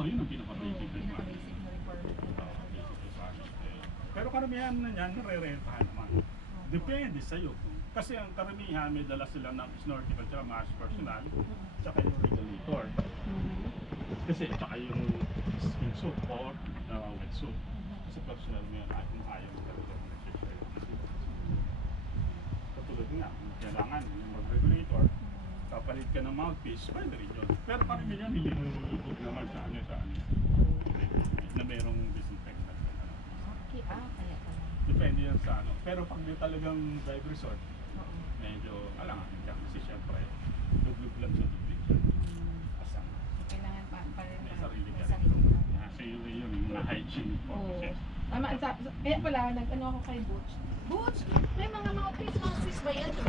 Oo, yun ang pinaka-basic requirement. Pinaka-basic na requirement. Basic requirement. Pero karamihan na yan, nare-rentahan naman. Depende sa'yo. Kasi ang karamihan, may dala sila ng snorkel, tsaka mask personal, tsaka yung regulator. Kasi tsaka yung skin suit or wet suit. Kasi personal mo yun, kung ayaw mo talaga mag-share. Katulad nga, kung kailangan yung mag-regulator, kapalit ka ng mouthpiece, pwede rin yun. Pero karamihan, hindi mo nilulubog naman sa ano, na merong disinfectant. Okay, kaya pala. Depende yan sa ano. Pero pag di talagang dive resort, medyo alangan ka. Kasi syempre, luglug lang sa tubig siya. Asang. Kailangan pa rin May sarili ka. sarili. Kasi yun yung mga hygiene Oo. purposes. Tama, kaya pala, nag-ano ako kay Butch.